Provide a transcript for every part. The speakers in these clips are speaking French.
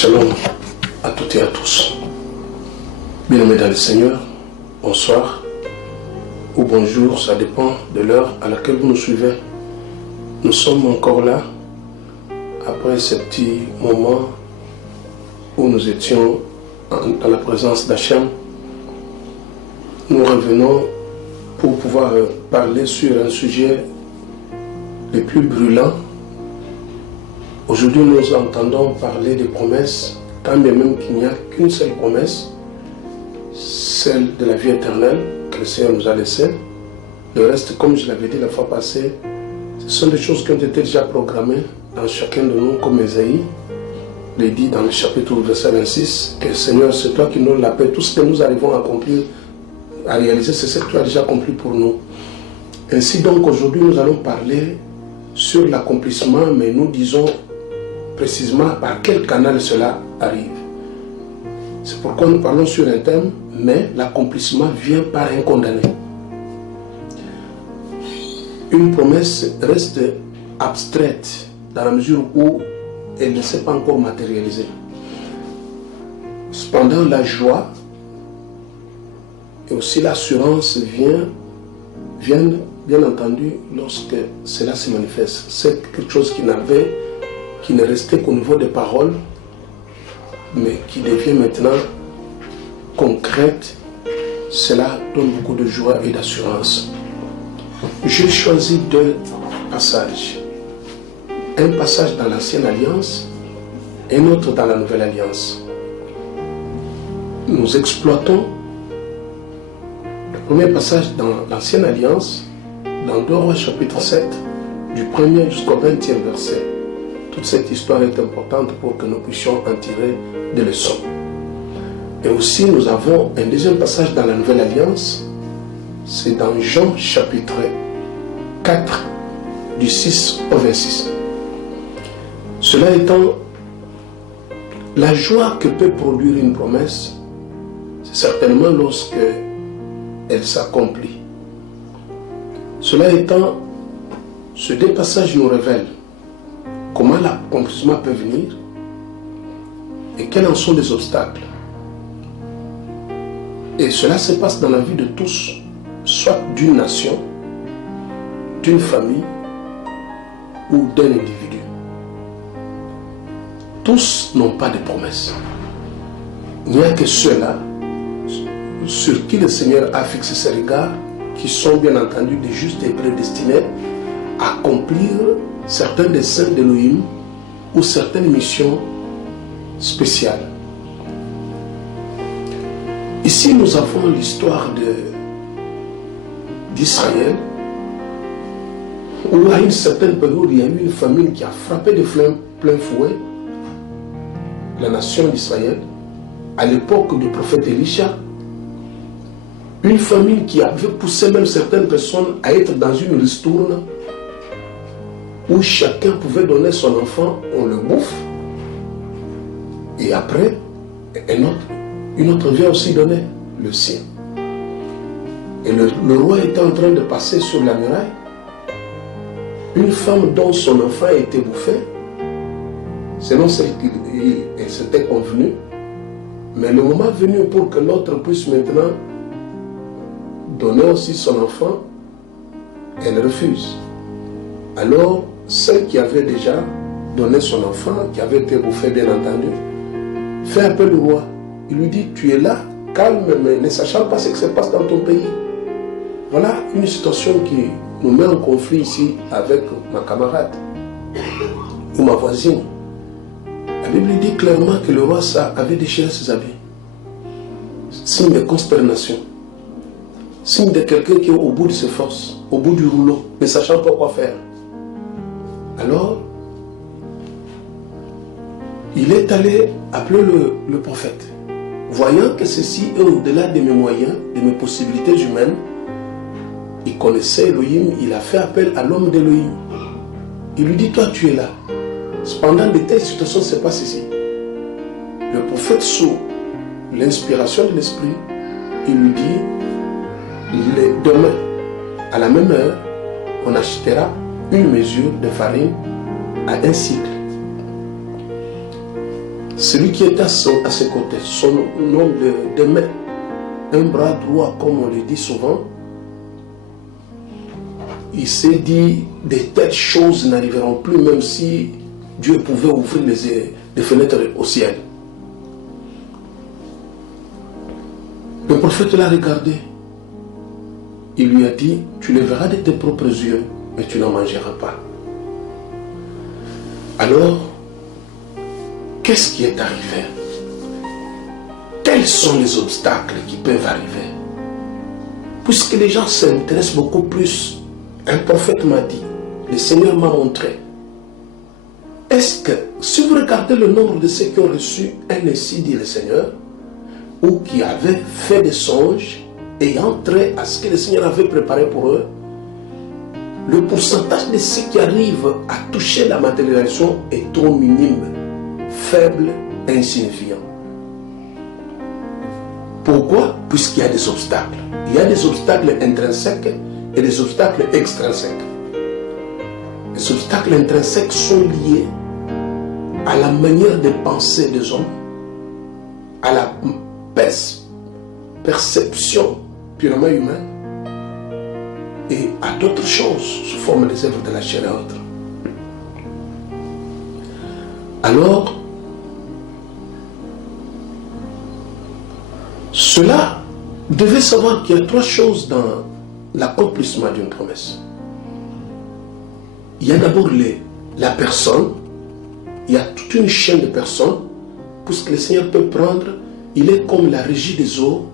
Shalom à toutes et à tous. Bien-aimés dans le Seigneur, bonsoir ou bonjour, ça dépend de l'heure à laquelle vous nous suivez. Nous sommes encore là, après ce petit moment où nous étions dans la présence d'Hachem. Nous revenons pour pouvoir parler sur un sujet le plus brûlant. Aujourd'hui, nous entendons parler des promesses, quand bien même qu'il n'y a qu'une seule promesse, celle de la vie éternelle que le Seigneur nous a laissée. Le reste, comme je l'avais dit la fois passée, ce sont des choses qui ont été déjà programmées dans chacun de nous, comme Ésaïe le dit dans le chapitre verset 26, que Seigneur, c'est toi qui nous l'appelles, tout ce que nous arrivons à accomplir, à réaliser, c'est ce que tu as déjà accompli pour nous. Ainsi donc, aujourd'hui, nous allons parler sur l'accomplissement, mais nous disons précisément par quel canal cela arrive. C'est pourquoi nous parlons sur un thème, mais l'accomplissement vient par un condamné. Une promesse reste abstraite dans la mesure où elle ne s'est pas encore matérialisée. Cependant, la joie et aussi l'assurance viennent bien entendu lorsque cela se manifeste. C'est quelque chose qui ne restait qu'au niveau des paroles, mais qui devient maintenant concrète. Cela donne beaucoup de joie et d'assurance. J'ai choisi deux passages. Un passage dans l'Ancienne Alliance et un autre dans la Nouvelle Alliance. Nous exploitons le premier passage dans l'Ancienne Alliance, dans 2 Rois chapitre 7, du 1er jusqu'au 20e verset. Toute cette histoire est importante pour que nous puissions en tirer des leçons. Et aussi, nous avons un deuxième passage dans la Nouvelle Alliance, c'est dans Jean chapitre 4, du 6 au 26. Cela étant, la joie que peut produire une promesse, c'est certainement lorsque elle s'accomplit. Cela étant, ce deux passages nous révèlent comment l'accomplissement peut venir et quels en sont les obstacles. Et cela se passe dans la vie de tous, soit d'une nation, d'une famille ou d'un individu. Tous n'ont pas de promesses. Il n'y a que ceux-là sur qui le Seigneur a fixé ses regards, qui sont bien entendu des justes et prédestinés à accomplir certains desseins d'Élohim ou certaines missions spéciales. Ici, nous avons l'histoire d'Israël, où à une certaine période, il y a eu une famine qui a frappé de plein fouet la nation d'Israël, à l'époque du prophète Élisha. Une famine qui avait poussé même certaines personnes à être dans une ristourne où chacun pouvait donner son enfant, on le bouffe, et après, une autre vient aussi donner le sien. Et le roi était en train de passer sur la muraille. Une femme dont son enfant a été bouffé, selon ce qu'elle s'était convenue, mais le moment venu pour que l'autre puisse maintenant donner aussi son enfant, elle refuse. Alors, celle qui avait déjà donné son enfant, qui avait été bouffé bien entendu, fait appel au roi. Il lui dit, tu es là, calme, mais ne sachant pas ce qui se passe dans ton pays. Voilà une situation qui nous met en conflit ici avec ma camarade ou ma voisine. La Bible dit clairement que le roi avait déchiré ses habits. Signe de consternation. Signe de quelqu'un qui est au bout de ses forces, au bout du rouleau, ne sachant pas quoi faire. Alors, il est allé appeler le prophète. Voyant que ceci est au-delà de mes moyens, de mes possibilités humaines, il connaissait Elohim, il a fait appel à l'homme d'Elohim. Il lui dit, toi tu es là. Cependant, de telles situations se passent ici. Le prophète, sous l'inspiration de l'esprit, il lui dit, demain, à la même heure, on achètera une mesure de farine à 1 cycle. celui qui était à ses côtés, son nom de main, un bras droit comme on le dit souvent, il s'est dit de telles choses n'arriveront plus même si Dieu pouvait ouvrir les fenêtres au ciel. Le prophète l'a regardé. Il lui a dit, tu le verras de tes propres yeux, mais tu n'en mangeras pas. Alors, qu'est-ce qui est arrivé? Quels sont les obstacles qui peuvent arriver? Puisque les gens s'intéressent beaucoup plus, un prophète m'a dit, le Seigneur m'a montré. Est-ce que, si vous regardez le nombre de ceux qui ont reçu un ainsi dit le Seigneur, ou qui avaient fait des songes, ayant trait à ce que le Seigneur avait préparé pour eux, le pourcentage de ceux qui arrivent à toucher la matérialisation est trop minime, faible, insignifiant. Pourquoi? Puisqu'il y a des obstacles. Il y a des obstacles intrinsèques et des obstacles extrinsèques. Les obstacles intrinsèques sont liés à la manière de penser des hommes, à la perception purement humaine et à d'autres choses sous forme des œuvres de la chair et autres. Alors, cela devait savoir qu'il y a trois choses dans l'accomplissement d'une promesse. Il y a d'abord la personne, il y a toute une chaîne de personnes, puisque le Seigneur peut prendre, il est comme la régie des eaux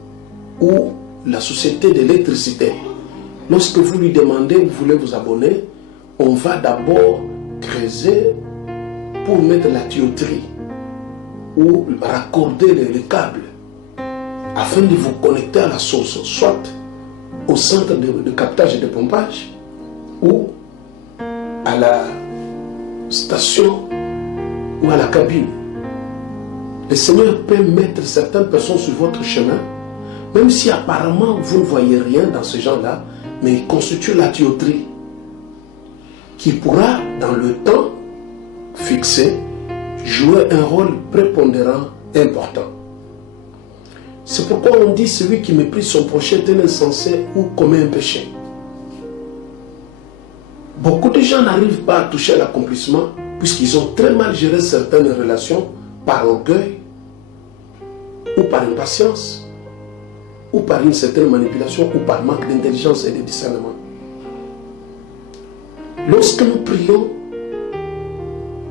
ou la société d'électricité. Lorsque vous lui demandez, vous voulez vous abonner, on va d'abord creuser pour mettre la tuyauterie ou raccorder les câbles afin de vous connecter à la source, soit au centre de captage et de pompage ou à la station ou à la cabine. Le Seigneur peut mettre certaines personnes sur votre chemin, même si apparemment vous ne voyez rien dans ce genre-là, mais il constitue la tuyauterie qui pourra, dans le temps fixé, jouer un rôle prépondérant et important. C'est pourquoi on dit celui qui méprise son prochain est un insensé ou commet un péché. Beaucoup de gens n'arrivent pas à toucher à l'accomplissement puisqu'ils ont très mal géré certaines relations par orgueil ou par impatience ou par une certaine manipulation ou par manque d'intelligence et de discernement. Lorsque nous prions,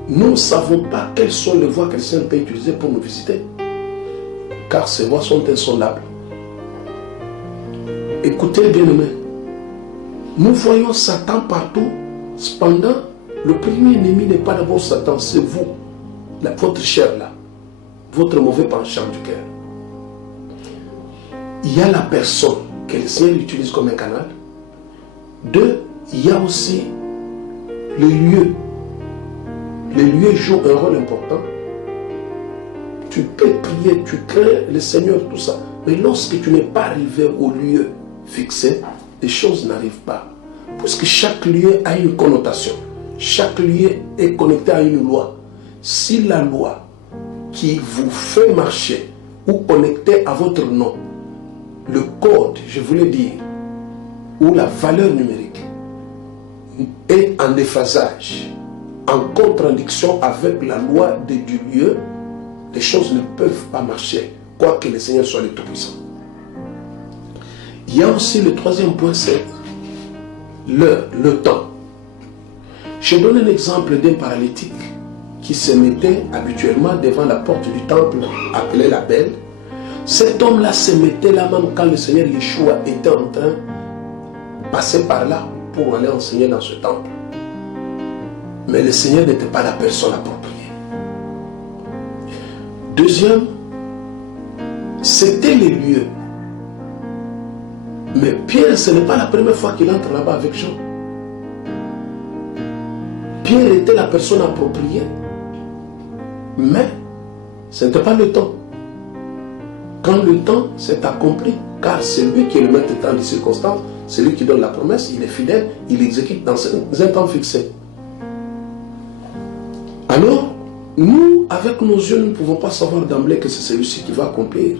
nous ne savons pas quelles sont les voies que le Seigneur peut utiliser pour nous visiter, car ces voies sont insondables. Écoutez, bien-aimés, nous voyons Satan partout. Cependant, le premier ennemi n'est pas d'abord Satan, c'est vous, votre chair là, votre mauvais penchant du cœur. Il y a la personne que le Seigneur utilise comme un canal. Deux, il y a aussi le lieu. Les lieux jouent un rôle important. Tu peux prier, tu crées le Seigneur, tout ça. Mais lorsque tu n'es pas arrivé au lieu fixé, les choses n'arrivent pas. Puisque chaque lieu a une connotation. Chaque lieu est connecté à une loi. Si la loi qui vous fait marcher ou connecter à votre nom, le code, je voulais dire, ou la valeur numérique est en déphasage, en contradiction avec la loi du lieu, les choses ne peuvent pas marcher, quoique le Seigneur soit le Tout-Puissant. Il y a aussi le troisième point, c'est le temps. Je donne un exemple d'un paralytique qui se mettait habituellement devant la porte du temple appelé la Belle. Cet homme-là se mettait là même quand le Seigneur Yeshua était en train de passer par là pour aller enseigner dans ce temple. Mais le Seigneur n'était pas la personne appropriée. Deuxième, c'était les lieux. Mais Pierre, ce n'est pas la première fois qu'il entre là-bas avec Jean. Pierre était la personne appropriée. Mais ce n'était pas le temps. Quand le temps s'est accompli, car c'est lui qui est le maître dans les circonstances, c'est lui qui donne la promesse, il est fidèle, il exécute dans un temps fixé. Alors, nous, avec nos yeux, nous ne pouvons pas savoir d'emblée que c'est celui-ci qui va accomplir.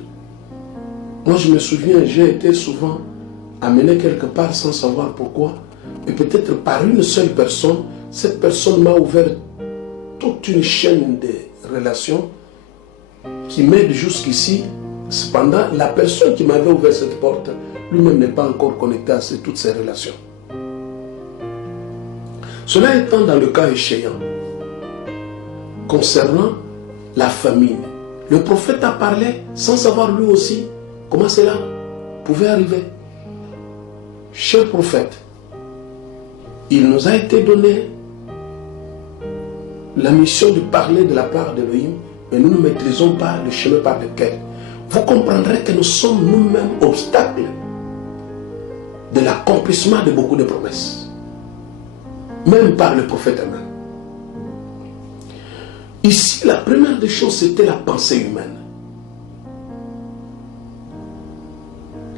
Moi, je me souviens, j'ai été souvent amené quelque part sans savoir pourquoi. Et peut-être par une seule personne, cette personne m'a ouvert toute une chaîne de relations qui m'aide jusqu'ici. Cependant, la personne qui m'avait ouvert cette porte, lui-même n'est pas encore connecté à toutes ces relations. Cela étant dans le cas échéant, concernant la famine, le prophète a parlé sans savoir lui aussi comment cela pouvait arriver. Cher prophète, il nous a été donné la mission de parler de la part d'Élohim, mais nous ne maîtrisons pas le chemin par lequel. Vous comprendrez que nous sommes nous-mêmes obstacles de l'accomplissement de beaucoup de promesses, même par le prophète Amen. Ici, la première des choses, c'était la pensée humaine.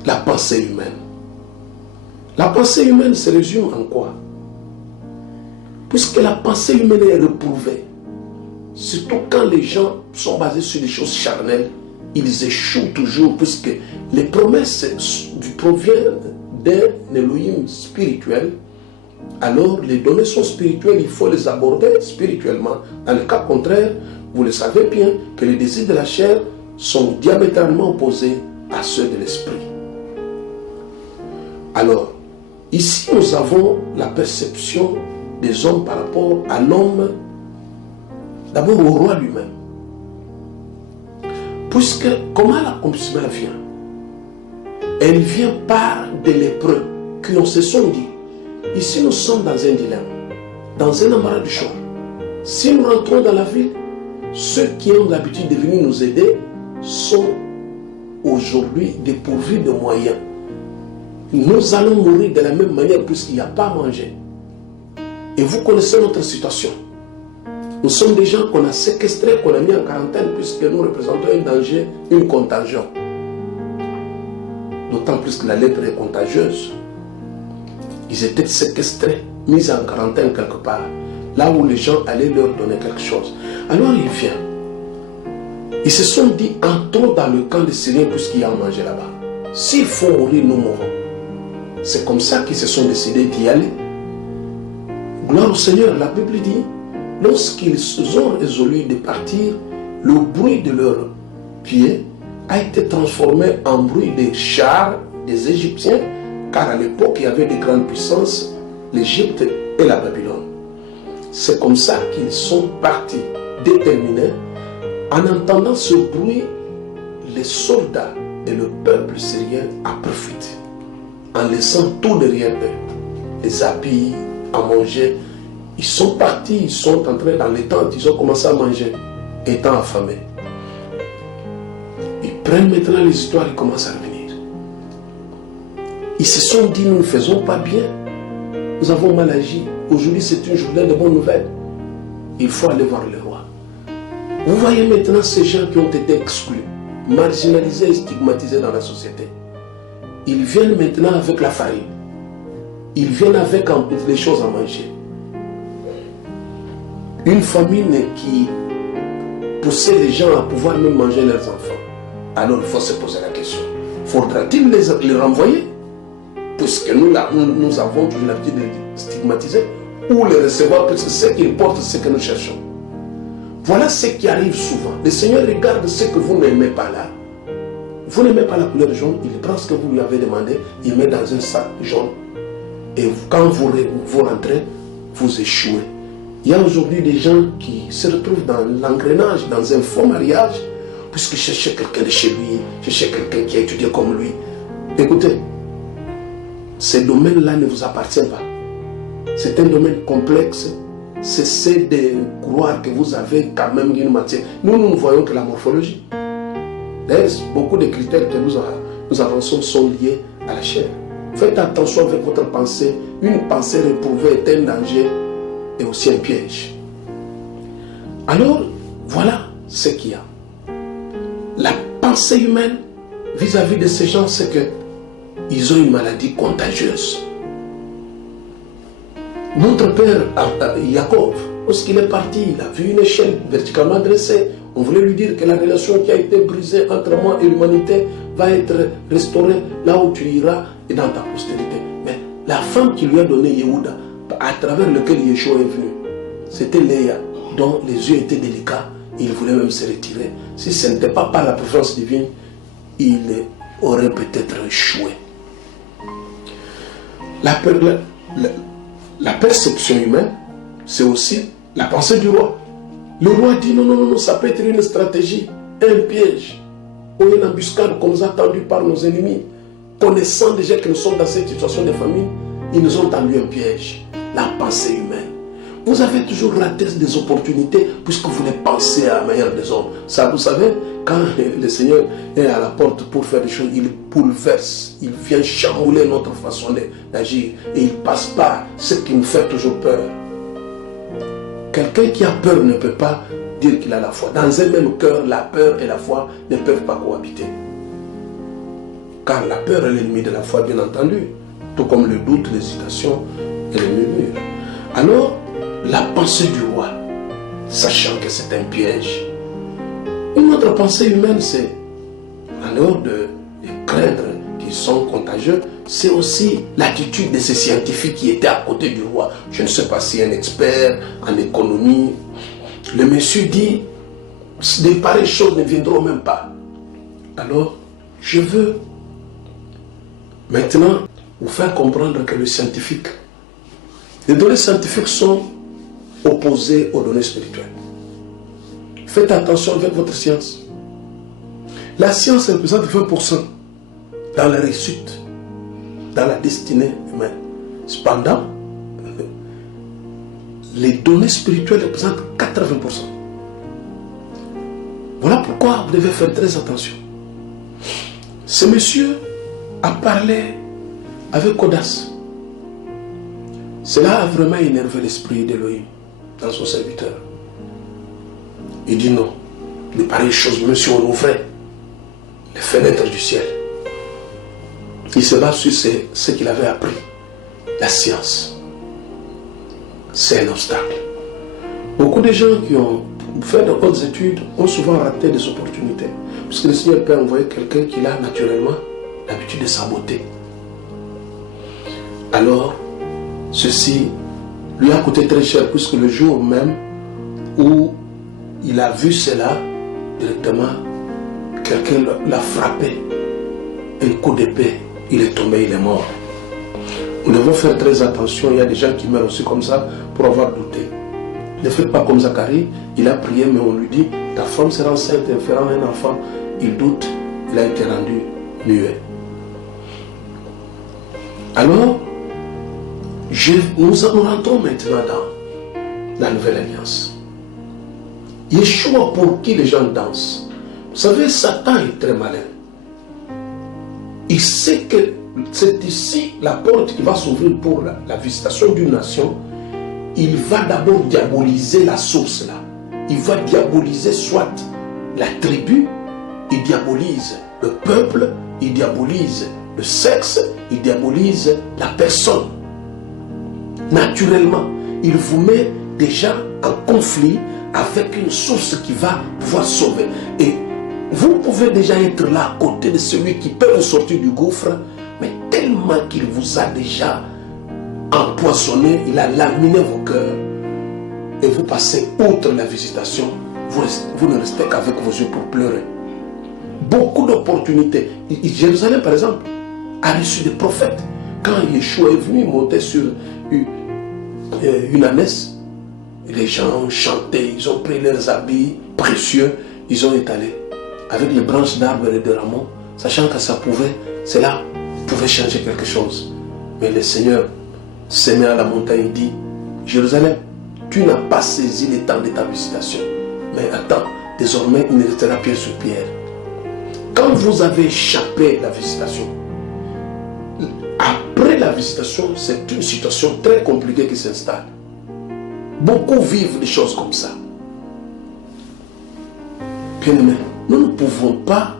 La pensée humaine. La pensée humaine se résume en quoi? Puisque la pensée humaine est reprouvée, surtout quand les gens sont basés sur des choses charnelles, ils échouent toujours, puisque les promesses proviennent d'un Elohim spirituel. Alors les données sont spirituelles, il faut les aborder spirituellement. Dans le cas contraire, vous le savez bien que les désirs de la chair sont diamétralement opposés à ceux de l'esprit. Alors, ici nous avons la perception des hommes par rapport à l'homme, d'abord au roi lui-même. Puisque comment l'accomplissement vient? Elle vient par des lépreux qui se sont dit, ici nous sommes dans un dilemme, dans un embarras du choix. Si nous rentrons dans la ville, ceux qui ont l'habitude de venir nous aider sont aujourd'hui dépourvus de moyens. Nous allons mourir de la même manière puisqu'il n'y a pas à manger. Et vous connaissez notre situation. Nous sommes des gens qu'on a séquestrés, qu'on a mis en quarantaine puisque nous représentons un danger, une contagion. D'autant plus que la lèpre est contagieuse. Ils étaient séquestrés, mis en quarantaine quelque part, là où les gens allaient leur donner quelque chose. Alors il vient. Ils se sont dit, entrons dans le camp des Syriens puisqu'il y a à manger là-bas. S'il faut mourir, nous mourrons. C'est comme ça qu'ils se sont décidés d'y aller. Gloire au Seigneur, la Bible dit, lorsqu'ils ont résolu de partir, le bruit de leurs pieds a été transformé en bruit des chars des Égyptiens, car à l'époque, il y avait de grandes puissances, l'Égypte et la Babylone. C'est comme ça qu'ils sont partis, déterminés. En entendant ce bruit, les soldats et le peuple syrien a profité, en laissant tout derrière eux, les habits, à manger. Ils sont partis, ils sont entrés dans les tentes, ils ont commencé à manger, étant affamés. Ils prennent maintenant les histoires, ils commencent à revenir. Ils se sont dit, nous ne faisons pas bien, nous avons mal agi. Aujourd'hui, c'est une journée de bonnes nouvelles. Il faut aller voir le roi. Vous voyez maintenant ces gens qui ont été exclus, marginalisés et stigmatisés dans la société. Ils viennent maintenant avec la farine. Ils viennent avec les choses à manger. Une famine qui poussait les gens à pouvoir même manger leurs enfants. Alors il faut se poser la question, faudra-t-il les renvoyer? Puisque nous avons toujours l'habitude de stigmatiser, ou les recevoir, parce que ce qu'ils portent, c'est ce que nous cherchons. Voilà ce qui arrive souvent. Le Seigneur regarde ce que vous n'aimez pas là. Vous n'aimez pas la couleur jaune, il prend ce que vous lui avez demandé, il met dans un sac jaune. Et quand vous rentrez, vous échouez. Il y a aujourd'hui des gens qui se retrouvent dans l'engrenage, dans un faux mariage, puisqu'ils cherchaient quelqu'un de chez lui, cherchaient quelqu'un qui a étudié comme lui. Écoutez, ce domaine-là ne vous appartient pas. C'est un domaine complexe. Cessez de croire que vous avez quand même une matière. Nous ne voyons que la morphologie. D'ailleurs, beaucoup de critères que nous avançons sont liés à la chair. Faites attention avec votre pensée. Une pensée réprouvée est un danger et aussi un piège. Alors, voilà ce qu'il y a. La pensée humaine vis-à-vis de ces gens, c'est qu'ils ont une maladie contagieuse. Notre père Jacob, lorsqu'il est parti, il a vu une échelle verticalement dressée. On voulait lui dire que la relation qui a été brisée entre moi et l'humanité va être restaurée là où tu iras et dans ta postérité. Mais la femme qui lui a donné Yehuda, à travers lequel Yeshua est venu, c'était Léa, dont les yeux étaient délicats. Il voulait même se retirer. Si ce n'était pas par la préférence divine, il aurait peut-être échoué. La perception humaine, c'est aussi la pensée du roi. Le roi dit non, ça peut être une stratégie, un piège, ou une embuscade comme ça tendue par nos ennemis. Connaissant déjà que nous sommes dans cette situation de famine, ils nous ont tendu un piège, la pensée humaine. Vous avez toujours raté des opportunités puisque vous voulez penser à la meilleure des hommes. Ça, vous savez, quand le Seigneur est à la porte pour faire des choses, il bouleverse, il vient chamouler notre façon d'agir et il passe par ce qui nous fait toujours peur. Quelqu'un qui a peur ne peut pas dire qu'il a la foi. Dans un même cœur, la peur et la foi ne peuvent pas cohabiter. Car la peur est l'ennemi de la foi, bien entendu, tout comme le doute, l'hésitation et le murmure. Alors, la pensée du roi, sachant que c'est un piège. Une autre pensée humaine, c'est, en dehors de craindre qu'ils sont contagieux, c'est aussi l'attitude de ces scientifiques qui étaient à côté du roi. Je ne sais pas si un expert en économie. Le monsieur dit, de pareilles choses ne viendront même pas. Alors, je veux maintenant vous faire comprendre que les données scientifiques sont opposées aux données spirituelles. Faites attention avec votre science. La science représente 20% dans la réussite, dans la destinée humaine. Cependant, les données spirituelles représentent 80%. Voilà pourquoi vous devez faire très attention. Ce monsieur a parlé avec audace. Cela a vraiment énervé l'esprit d'Élohim dans son serviteur. Il dit non, de pareilles choses, même si on ouvrait les fenêtres du ciel. Il se base sur ce qu'il avait appris, la science. C'est un obstacle. Beaucoup de gens qui ont fait de hautes études ont souvent raté des opportunités. Parce que le Seigneur peut envoyer quelqu'un qui a naturellement l'habitude de saboter. Alors, ceci lui a coûté très cher, puisque le jour même où il a vu cela, directement, quelqu'un l'a frappé. Un coup d'épée, il est tombé, il est mort. Nous devons faire très attention, il y a des gens qui meurent aussi comme ça pour avoir douté. Ne faites pas comme Zacharie, il a prié, mais on lui dit, ta femme sera enceinte, elle fera un enfant. Il doute, il a été rendu muet. Alors, nous rentrons maintenant dans la nouvelle alliance. Yeshua, pour qui les gens dansent. Vous savez, Satan est très malin. Il sait que c'est ici la porte qui va s'ouvrir pour la visitation d'une nation. Il va d'abord diaboliser la source là. Il va diaboliser soit la tribu, il diabolise le peuple, il diabolise le sexe, il diabolise la personne. Naturellement, il vous met déjà en conflit avec une source qui va pouvoir sauver. Et vous pouvez déjà être là à côté de celui qui peut vous sortir du gouffre, mais tellement qu'il vous a déjà empoisonné, il a laminé vos cœurs, et vous passez outre la visitation, vous ne restez qu'avec vos yeux pour pleurer. Beaucoup d'opportunités. Jérusalem, par exemple, a reçu des prophètes. Quand Yeshua est venu monter sur une ânesse, les gens ont chanté, ils ont pris leurs habits précieux, ils ont étalé avec les branches d'arbres et de rameaux, sachant que cela pouvait changer quelque chose. Mais le Seigneur s'est mis à la montagne et dit, Jérusalem, tu n'as pas saisi les temps de ta visitation. Mais attends, désormais il ne restera pierre sur pierre. Quand vous avez échappé la visitation, après la visitation, c'est une situation très compliquée qui s'installe. Beaucoup vivent des choses comme ça. Bien-aimés, nous ne pouvons pas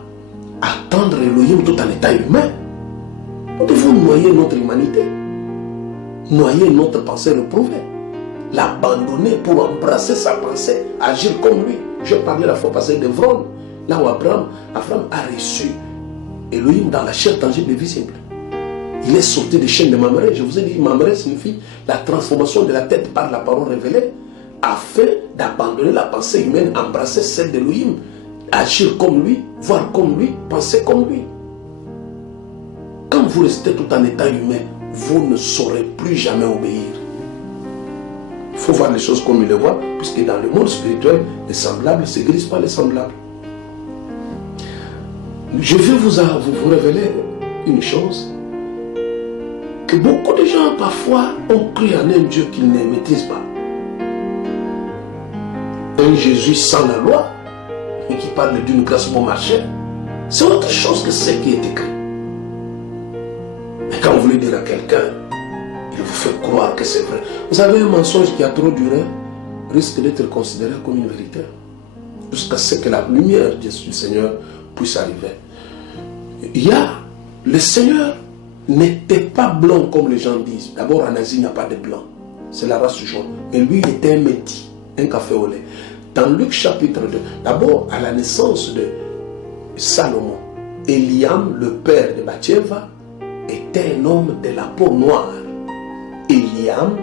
attendre Elohim tout en état humain. Nous devons noyer notre humanité, noyer notre pensée reprouvée. l'abandonner pour embrasser sa pensée, agir comme lui. Je parlais la fois passée d'Evron, là où Abraham a reçu Elohim dans la chair tangible et visible. Il est sorti des chaînes de Mamré. Je vous ai dit, Mamré signifie la transformation de la tête par la parole révélée, afin d'abandonner la pensée humaine, embrasser celle d'Elohim, agir comme lui, voir comme lui, penser comme lui. Quand vous restez tout en état humain, vous ne saurez plus jamais obéir. Il faut voir les choses comme il les voit, puisque dans le monde spirituel, les semblables ne se grisent pas les semblables. Je vais vous révéler une chose, que beaucoup de gens parfois ont cru en un Dieu qu'ils ne maîtrisent pas. Un Jésus sans la loi, et qui parle d'une grâce bon marché, c'est autre chose que ce qui est écrit. Mais quand vous voulez dire à quelqu'un, il vous fait croire que c'est vrai. Vous savez, un mensonge qui a trop duré risque d'être considéré comme une vérité, jusqu'à ce que la lumière du Seigneur puisse arriver. Le Seigneur n'était pas blanc comme les gens disent. D'abord, en Asie, il n'y a pas de blanc. C'est la race jaune. Et lui, il était un métis, un café au lait. Dans Luc chapitre 2, d'abord, à la naissance de Salomon, Eliam, le père de Bathsheba, était un homme de la peau noire. Eliam,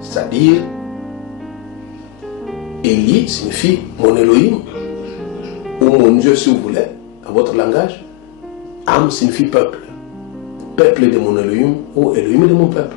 c'est-à-dire, Eli signifie mon Elohim, ou mon Dieu si vous voulez, dans votre langage. Am signifie peuple. Peuple de mon Elohim ou Elohim de mon peuple.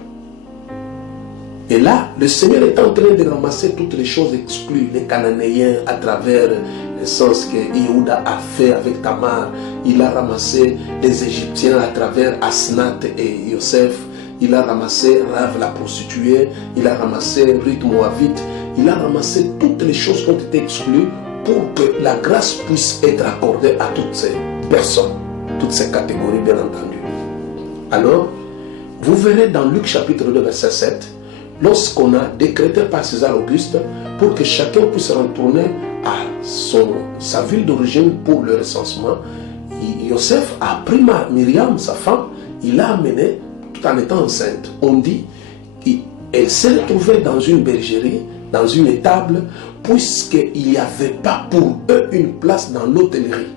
Et là, le Seigneur est en train de ramasser toutes les choses exclues, les Cananéens à travers le sens que Yehuda a fait avec Tamar. Il a ramassé les Égyptiens à travers Asnath et Yosef. Il a ramassé Rav la prostituée. Il a ramassé Ruth Moabite. Il a ramassé toutes les choses qui ont été exclues pour que la grâce puisse être accordée à toutes ces personnes, toutes ces catégories bien entendu. Alors, vous verrez dans Luc chapitre 2 verset 7, lorsqu'on a décrété par César Auguste pour que chacun puisse retourner à sa ville d'origine pour le recensement, Yosef a pris Myriam, sa femme, il l'a amenée tout en étant enceinte. On dit qu'elle s'est retrouvée dans une bergerie, dans une étable, puisqu'il n'y avait pas pour eux une place dans l'hôtellerie.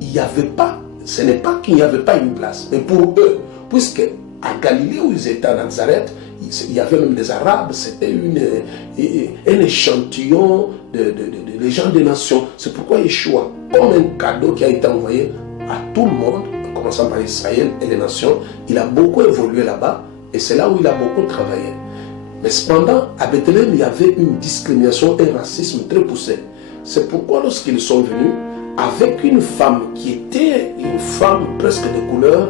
Il n'y avait pas, ce n'est pas qu'il n'y avait pas une place, mais pour eux, puisque à Galilée où ils étaient à Nazareth, il y avait même des Arabes, c'était un échantillon de gens des nations. C'est pourquoi Yeshua, comme un cadeau qui a été envoyé à tout le monde, en commençant par Israël et les nations, il a beaucoup évolué là-bas, et c'est là où il a beaucoup travaillé. Mais cependant, à Bethléem, il y avait une discrimination, un racisme très poussé. C'est pourquoi lorsqu'ils sont venus, avec une femme qui était une femme presque de couleur,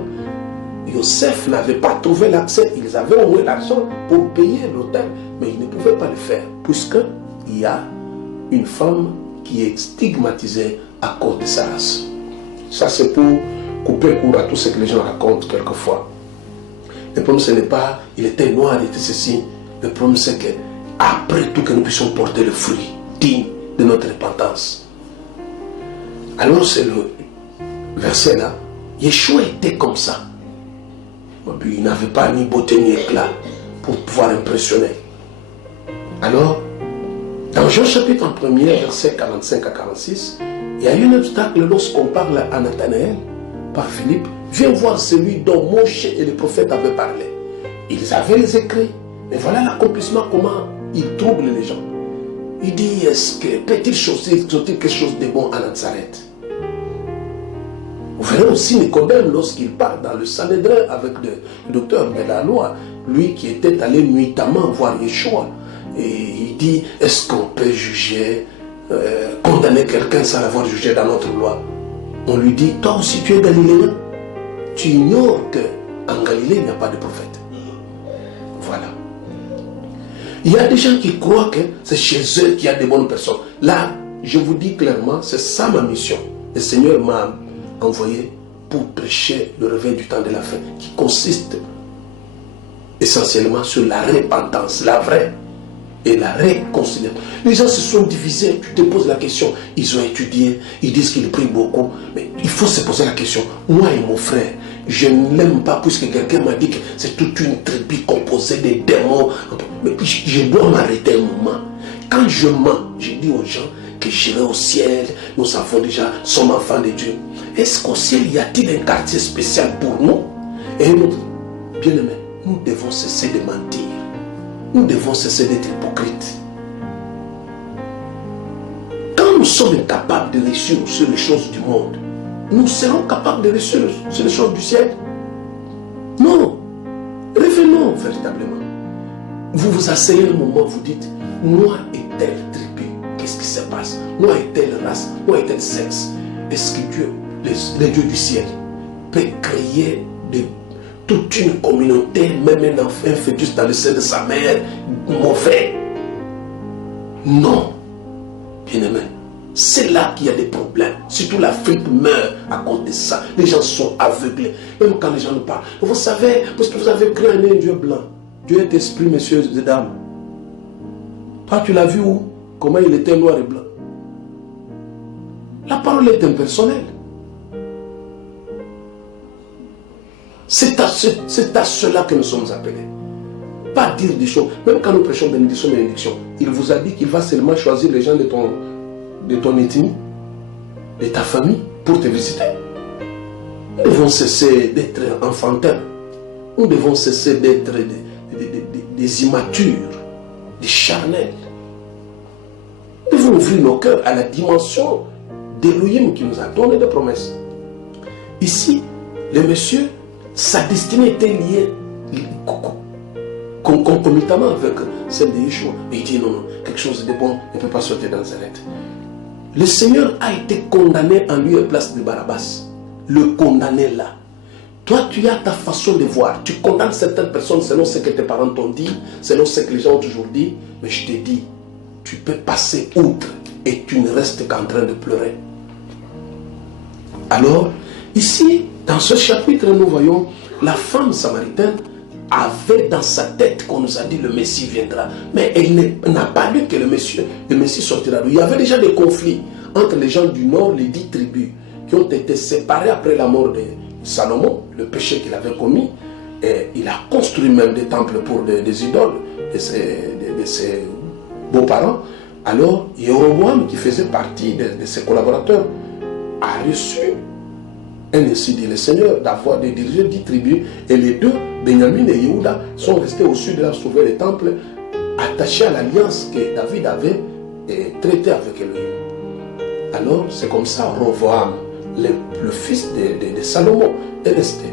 Yosef n'avait pas trouvé l'accès. Ils avaient au moins l'argent pour payer l'hôtel, mais ils ne pouvaient pas le faire, puisqu'il y a une femme qui est stigmatisée à cause de sa race. Ça, c'est pour couper court à tout ce que les gens racontent quelquefois. Le problème, ce n'est pas il était noir, il était ceci. Le problème, c'est que après tout, que nous puissions porter le fruit digne de notre repentance. Alors, c'est le verset là. Yeshua était comme ça. Puis, il n'avait pas ni beauté ni éclat pour pouvoir impressionner. Alors, dans Jean chapitre 1, verset 45 à 46, il y a eu un obstacle lorsqu'on parle à Nathanaël par Philippe. Viens voir celui dont Moïse et les prophètes avaient parlé. Ils avaient les écrits. Mais voilà l'accomplissement, comment il trouble les gens. Il dit, est-ce que peut-il sortir quelque chose de bon à Nazareth? Vous verrez aussi Nicodème lorsqu'il part dans le Sanhédrin avec le docteur de la loi, lui qui était allé nuitamment voir Yeshua. Et il dit, est-ce qu'on peut juger, condamner quelqu'un sans l'avoir jugé dans notre loi? On lui dit, toi aussi tu es galiléen. Tu ignores qu'en Galilée il n'y a pas de prophète. Voilà. Il y a des gens qui croient que c'est chez eux qu'il y a des bonnes personnes. Là, je vous dis clairement, c'est ça ma mission. Le Seigneur m'a envoyé pour prêcher le réveil du temps de la fin, qui consiste essentiellement sur la repentance, la vraie, et la réconciliation. Les gens se sont divisés, tu te poses la question, ils ont étudié, ils disent qu'ils prient beaucoup, mais il faut se poser la question, moi et mon frère, je ne l'aime pas puisque quelqu'un m'a dit que c'est toute une tribu composée de démons. Mais puis je dois m'arrêter un moment. Quand je mens, je dis aux gens que j'irai au ciel, nous avons déjà, sommes enfants de Dieu. Est-ce qu'au ciel, y a-t-il un quartier spécial pour nous? Et nous, bien aimés, nous devons cesser de mentir. Nous devons cesser d'être hypocrites. Quand nous sommes incapables de réussir sur les choses du monde, nous serons capables de réussir sur les choses du ciel? Non. Revenons véritablement. Vous vous asseyez un moment, vous dites, moi et telle tribu, qu'est-ce qui se passe? Moi et telle race, moi et tel sexe. Est-ce que Dieu, les dieux du ciel, peut créer toute une communauté, même un fœtus dans le sein de sa mère, mauvais? Non. Bien-aimé, c'est là qu'il y a des problèmes. Surtout l'Afrique meurt à cause de ça. Les gens sont aveuglés. Même quand les gens nous parlent. Vous savez, parce que vous avez créé un Dieu blanc. Dieu est esprit, messieurs et dames. Toi, tu l'as vu où? Comment il était noir et blanc? La parole est impersonnelle. C'est à cela que nous sommes appelés. Pas dire des choses. Même quand nous prêchons bénédiction, il vous a dit qu'il va seulement choisir les gens de ton ethnie, de ta famille, pour te visiter. Nous devons cesser d'être enfantins. Nous devons cesser d'être des immatures, des charnels. Nous devons ouvrir nos cœurs à la dimension d'Élohim qui nous a donné des promesses. Ici, le monsieur, sa destinée était liée concomitamment avec celle de Yeshua. Et il dit non, quelque chose de bon ne peut pas sortir dans Nazareth. Le Seigneur a été condamné en lieu et place de Barabbas. Le condamné là. Toi, tu as ta façon de voir. Tu condamnes certaines personnes selon ce que tes parents t'ont dit, selon ce que les gens ont toujours dit. Mais je te dis, tu peux passer outre et tu ne restes qu'en train de pleurer. Alors, ici, dans ce chapitre, nous voyons la femme samaritaine avait dans sa tête qu'on nous a dit le Messie viendra. Mais elle n'a pas lu que le Messie sortira. Il y avait déjà des conflits entre les gens du nord, les 10 tribus, qui ont été séparés après la mort de Salomon, le péché qu'il avait commis. Et il a construit même des temples pour des idoles de ses beaux-parents. Alors, Jéroboam, qui faisait partie de ses collaborateurs, a reçu, ainsi dit le Seigneur, d'avoir de diriger 10 tribus. Et les deux, Benjamin et Yehuda, sont restés au sud de la sauver les temples, attachés à l'alliance que David avait traitée avec Elohim. Alors, c'est comme ça, Roboam, le fils de Salomon, est resté.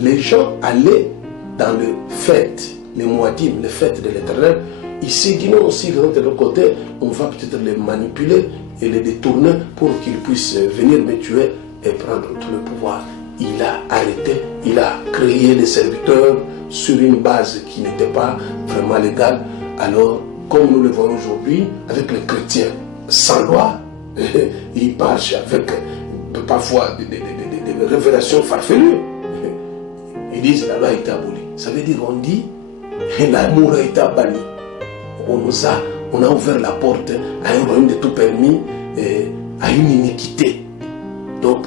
Les gens allaient dans les fêtes, les Moadim, les fêtes de l'Éternel. Ici, dit non, s'ils rentrent de l'autre côté, on va peut-être les manipuler et les détourner pour qu'ils puissent venir me tuer et prendre tout le pouvoir. Il a arrêté, il a créé des serviteurs sur une base qui n'était pas vraiment légale. Alors, comme nous le voyons aujourd'hui, avec les chrétiens sans loi, ils marchent avec parfois des révélations farfelues. Ils disent la loi a été abolie. Ça veut dire on dit l'amour a été aboli. On a ouvert la porte à un royaume de tout permis, à une iniquité. Donc,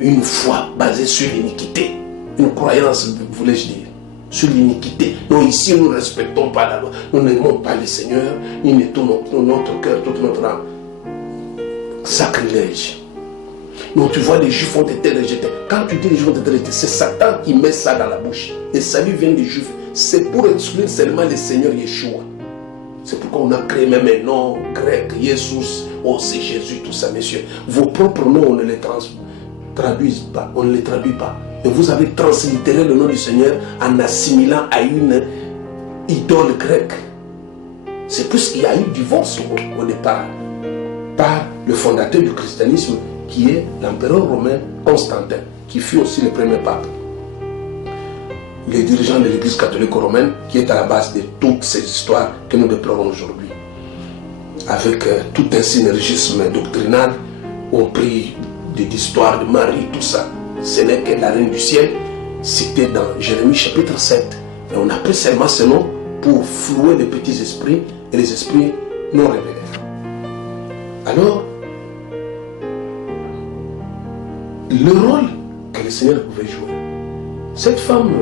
une foi basée sur l'iniquité, une croyance, voulais-je dire, sur l'iniquité. Donc ici, nous ne respectons pas la loi, nous n'aimons pas le Seigneur, nous mettons notre cœur, toute notre âme. Sacrilège. Donc tu vois, les Juifs ont été rejetés. Quand tu dis les Juifs ont été rejetés, c'est Satan qui met ça dans la bouche. Le salut vient des Juifs. C'est pour exclure seulement le Seigneur Yeshua. C'est pourquoi on a créé même un nom grec, Jesus, oh c'est Jésus, tout ça, messieurs. Vos propres noms, on ne les traduit pas, on ne les traduit pas. Et vous avez translittéré le nom du Seigneur en assimilant à une idole grecque. C'est puisqu'il y a eu divorce au départ par le fondateur du christianisme qui est l'empereur romain Constantin, qui fut aussi le premier pape. Les dirigeants de l'église catholique romaine qui est à la base de toutes ces histoires que nous déplorons aujourd'hui. Avec tout un synergisme doctrinal, au prix de l'histoire de Marie, tout ça. Ce n'est que la reine du ciel, citée dans Jérémie chapitre 7. Et on a pris seulement ce nom pour flouer les petits esprits et les esprits non révélés. Alors, le rôle que le Seigneur pouvait jouer. Cette femme,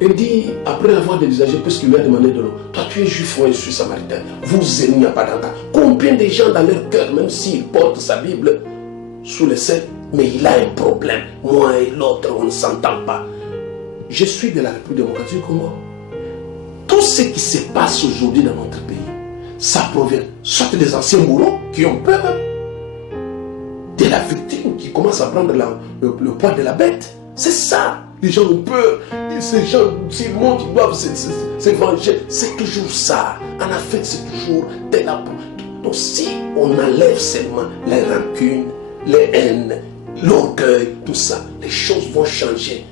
elle dit, après avoir dévisagé, puisqu'il lui a demandé de l'eau, toi tu es juif, moi je suis samaritain, vous aimez, il n'y a pas d'entente. Combien de gens dans leur cœur, même s'ils portent sa Bible sous le sein, mais il a un problème, moi et l'autre, on ne s'entend pas. Je suis de la République démocratique du Congo. Tout ce qui se passe aujourd'hui dans notre pays, ça provient soit des anciens bourreaux qui ont peur, de la victime qui commence à prendre le poids de la bête. C'est ça. Les gens ont peur. Et ces gens, s'ils montent, ils doivent se venger. C'est toujours ça. En Afrique, c'est toujours de la... Donc si on enlève seulement les rancunes, les haines, l'orgueil, tout ça, les choses vont changer.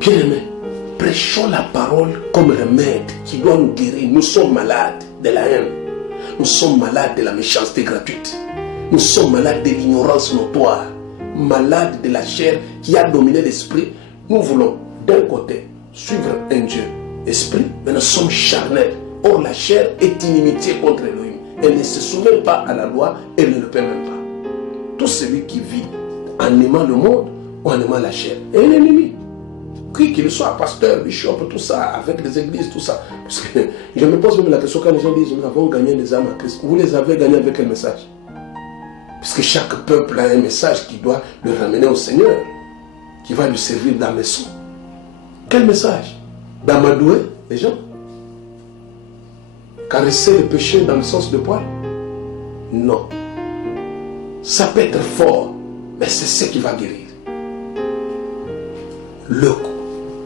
Bien-aimés, prêchons la parole comme remède qui doit nous guérir. Nous sommes malades de la haine. Nous sommes malades de la méchanceté gratuite. Nous sommes malades de l'ignorance notoire. Malades de la chair qui a dominé l'esprit. Nous voulons d'un côté suivre un Dieu esprit, mais nous sommes charnels. Or la chair est inimitié contre Elohim. Elle ne se soumet pas à la loi, elle ne le permet pas. Tout celui qui vit en aimant le monde ou en aimant la chair est un ennemi. Qu'il soit pasteur, bishop, tout ça, avec les églises, tout ça. Parce que je me pose même la question quand les gens disent nous avons gagné les âmes à Christ. Vous les avez gagnés avec quel message? Parce que chaque peuple a un message qui doit le ramener au Seigneur, qui va lui servir dans le son. Quel message? D'amadouer les gens? Caresser le péché dans le sens de poil? Non. Ça peut être fort, mais c'est ce qui va guérir.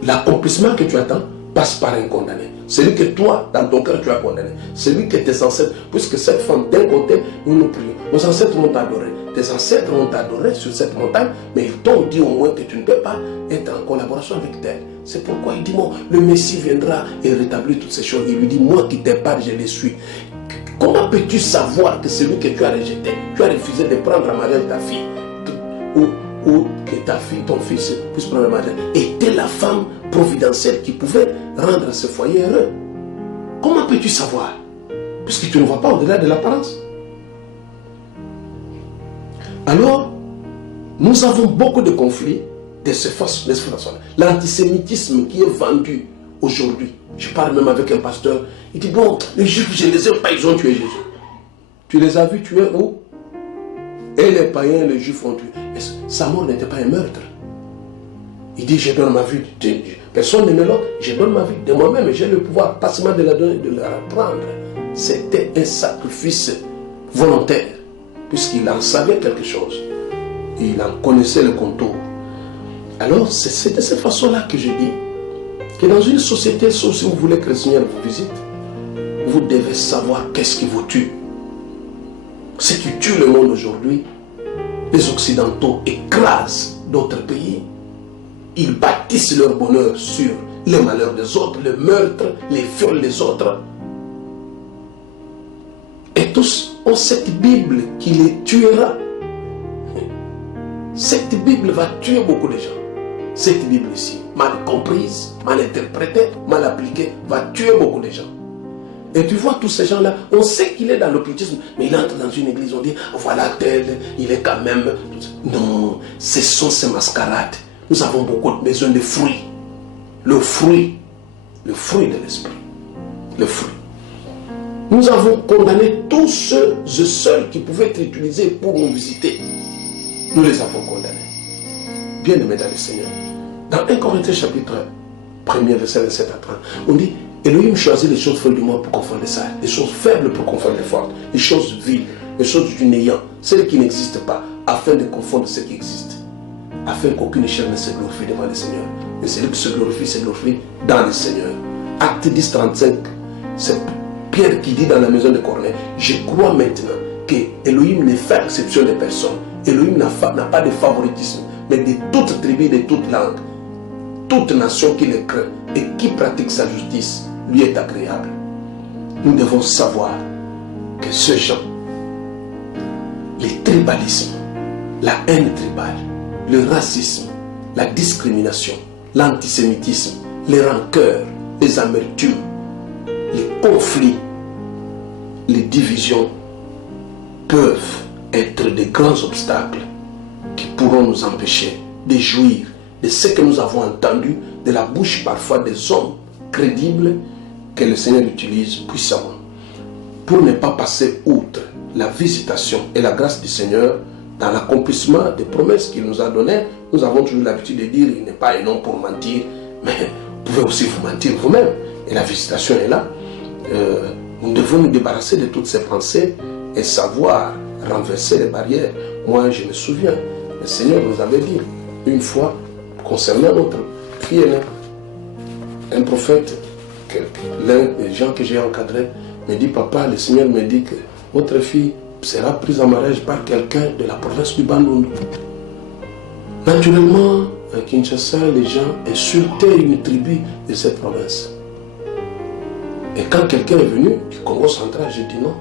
L'accomplissement que tu attends passe par un condamné. Celui que toi, dans ton cœur, tu as condamné. Celui que tes ancêtres, puisque cette femme, d'un côté, nous prions. Nos ancêtres m'ont adoré. Tes ancêtres m'ont adoré sur cette montagne, mais ils t'ont dit au moins que tu ne peux pas être en collaboration avec elle. C'est pourquoi il dit, bon, le Messie viendra et rétablir toutes ces choses. Il lui dit, moi qui t'ai pas, je les suis. Comment peux-tu savoir que celui que tu as rejeté, tu as refusé de prendre en mariage ta fille, ou que ta fille, ton fils puisse prendre le mariage, était la femme providentielle qui pouvait rendre ce foyer heureux? Comment peux-tu savoir? Puisque tu ne vois pas au-delà de l'apparence. Alors, nous avons beaucoup de conflits de ce façon. L'antisémitisme qui est vendu aujourd'hui. Je parle même avec un pasteur. Il dit, bon, les juifs, je ne les aime pas, ils ont tué Jésus. Tu les as vus tuer où? Et les païens, les juifs ont tué. Mais sa mort n'était pas un meurtre. Il dit, je donne ma vie. Personne n'aimait l'autre. Je donne ma vie de moi-même et j'ai le pouvoir, pas seulement de la donner, de la reprendre. C'était un sacrifice volontaire, puisqu'il en savait quelque chose. Il en connaissait le contour. Alors, c'est de cette façon-là que je dis que dans une société, sauf si vous voulez que le Seigneur vous visite, vous devez savoir qu'est-ce qui vous tue. Ce qui tue le monde aujourd'hui, les Occidentaux écrasent d'autres pays. Ils bâtissent leur bonheur sur les malheurs des autres, le meurtre, les viols des autres. Et tous ont cette Bible qui les tuera. Cette Bible va tuer beaucoup de gens. Cette Bible ici, mal comprise, mal interprétée, mal appliquée, va tuer beaucoup de gens. Et tu vois tous ces gens-là, on sait qu'il est dans l'occultisme, mais il entre dans une église, on dit, voilà tel, il est quand même... Non, ce sont ces mascarades. Nous avons beaucoup besoin de fruits. Le fruit de l'esprit. Le fruit. Nous avons condamné tous ceux et ceux qui pouvaient être utilisés pour nous visiter. Nous les avons condamnés. Bien-aimés dans le Seigneur. Dans 1 Corinthiens chapitre 1er, verset 27 à 30, on dit, Elohim choisit les choses folles du monde pour confondre les sages, les choses faibles pour confondre les fortes, les choses viles, les choses du néant, celles qui n'existent pas, afin de confondre ce qui existe, afin qu'aucune chair ne se glorifie devant le Seigneur. Mais celui qui se glorifie dans le Seigneur. Acte 10, 35, c'est Pierre qui dit dans la maison de Corneille, je crois maintenant que Elohim ne fait exception de personne. Elohim n'a pas de favoritisme, mais de toute tribu, de toute langue, toute nation qui le craint et qui pratique sa justice, lui est agréable. Nous devons savoir que ce gens, les tribalismes, la haine tribale, le racisme, la discrimination, l'antisémitisme, les rancœurs, les amertumes, les conflits, les divisions peuvent être de grands obstacles qui pourront nous empêcher de jouir de ce que nous avons entendu de la bouche parfois des hommes crédibles que le Seigneur utilise puissamment. Pour ne pas passer outre la visitation et la grâce du Seigneur dans l'accomplissement des promesses qu'il nous a données, nous avons toujours l'habitude de dire il n'est pas un homme pour mentir, mais vous pouvez aussi vous mentir vous-même. Et la visitation est là. Nous devons nous débarrasser de toutes ces pensées et savoir renverser les barrières. Moi, je me souviens, le Seigneur nous avait dit une fois, concernant notre fille aînée, un prophète, l'un des gens que j'ai encadré, me dit, papa, le Seigneur me dit que votre fille sera prise en mariage par quelqu'un de la province du Bandundu. Naturellement, à Kinshasa, les gens insultaient une tribu de cette province. Et quand quelqu'un est venu du Congo central, j'ai dit non.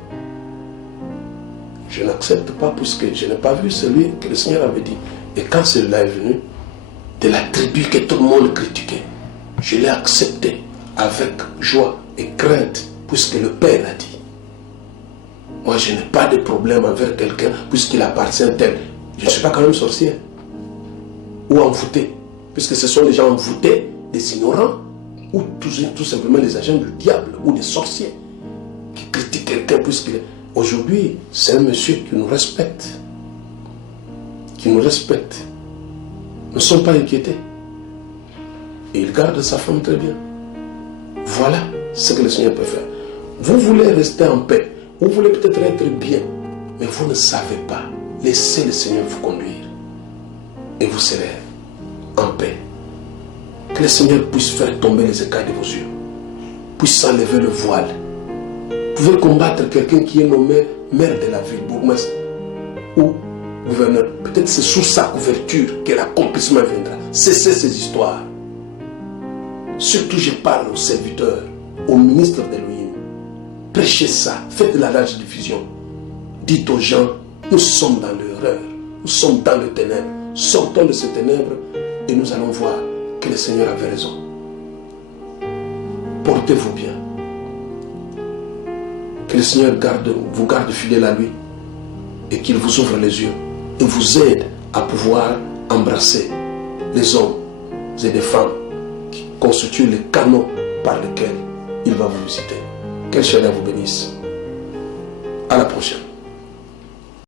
Je n'accepte pas puisque je n'ai pas vu celui que le Seigneur avait dit. Et quand celui-là est venu, de la tribu que tout le monde critiquait, je l'ai accepté avec joie et crainte puisque le Père l'a dit. Moi, je n'ai pas de problème avec quelqu'un puisqu'il appartient à tel. Je ne suis pas quand même sorcier ou envoûté, puisque ce sont des gens envoûtés, des ignorants, ou tout simplement des agents du diable ou des sorciers qui critiquent quelqu'un puisqu'aujourd'hui, c'est un monsieur qui nous respecte. Qui nous respecte. Nous ne sommes pas inquiétés. Et il garde sa femme très bien. Voilà ce que le Seigneur peut faire. Vous voulez rester en paix. Vous voulez peut-être être bien. Mais vous ne savez pas. Laissez le Seigneur vous conduire. Et vous serez en paix. Que le Seigneur puisse faire tomber les écailles de vos yeux. Puisse enlever le voile. Vous pouvez combattre quelqu'un qui est nommé maire de la ville, bourgmestre ou gouverneur. Peut-être c'est sous sa couverture que l'accomplissement viendra. Cessez ces histoires. Surtout je parle aux serviteurs, aux ministres d'Élohim. Prêchez ça, faites de la large diffusion. Dites aux gens, nous sommes dans l'erreur, nous sommes dans le ténèbre. Sortons de ces ténèbres et nous allons voir que le Seigneur avait raison. Portez-vous bien. Que le Seigneur vous garde fidèle à lui et qu'il vous ouvre les yeux et vous aide à pouvoir embrasser les hommes et les femmes qui constituent les canaux par lesquels il va vous visiter. Que le Seigneur vous bénisse. À la prochaine.